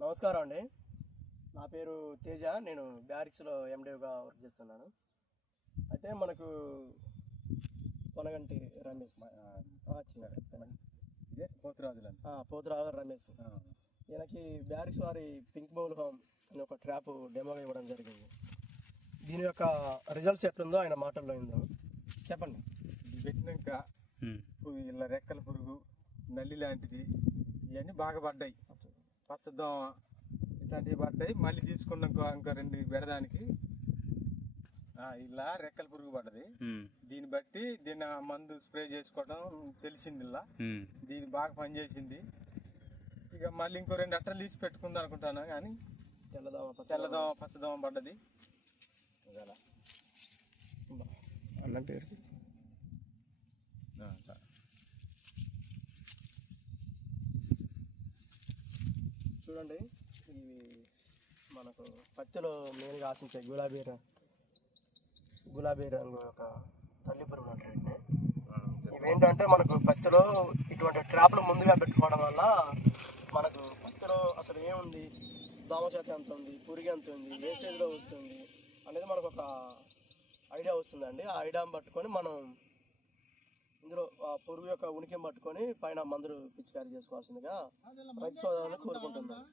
నమస్కారం అండి. నా పేరు తేజ నేను బ్యారిక్స్లో ఎండిగా వర్క్ చేస్తున్నాను. అయితే మనకు కొనగంటి రమేష్. ఆ, చిన్న ఇదే పోతురాజులు ఆ, పోతురాజు రమేష్. ఈయనకి బ్యారిక్స్ వారి పింక్ బౌల్ హోమ్ అనే ఒక ట్రాప్ డెమోగా ఇవ్వడం జరిగింది. దీని యొక్క రిజల్ట్స్ ఎట్లుందో ఆయన మాటల్లో ఇందో చెప్పండి. పెట్టినాక ఇలా రెక్కల పురుగు నల్లి లాంటిది ఇవన్నీ బాగా పడ్డాయి. పచ్చదోమ ఇట్లాంటివి పడ్డాయి. మళ్ళీ తీసుకున్నాం ఇంకో ఇంకో రెండు పెడదానికి. ఆ, ఇలా రెక్కల పురుగు పడ్డది. దీన్ని బట్టి దీన్ని మందు స్ప్రే చేసుకోవడం తెలిసింది ఇలా. దీని బాగా పనిచేసింది. ఇక మళ్ళీ ఇంకో రెండు అట్టలు తీసి పెట్టుకుందాం అనుకుంటాను కానీ తెల్లదోమ తెల్లదోమ పచ్చదోమ పడ్డది. ఇవాళ. అన్న పేరు? సరే. చూడండి. ఇవి మనకు పత్తిలో మెయిన్గా ఆశించే గులాబీ గులాబీ రంగు యొక్క తల్లి పురుగులు అంటారు ఇవేంటంటే మనకు పత్తిలో ఇటువంటి ట్రాప్లు ముందుగా పెట్టుకోవడం వల్ల మనకు పత్తిలో అసలు ఏముంది? దోమచేత ఎంత ఉంది? పురుగు ఎంత ఉంది? ఏ స్టేజ్లో వస్తుంది? అనేది మనకు ఒక ఐడియా వస్తుందండి. ఆ ఐడియాని పట్టుకొని మనం ఇందులో ఆ పురుగు యొక్క ఉనికిని పట్టుకొని పైన మందులు పిచికారీ చేసుకోవాల్సిందిగా రైతు సోదరులను కోరుకుంటున్నాను.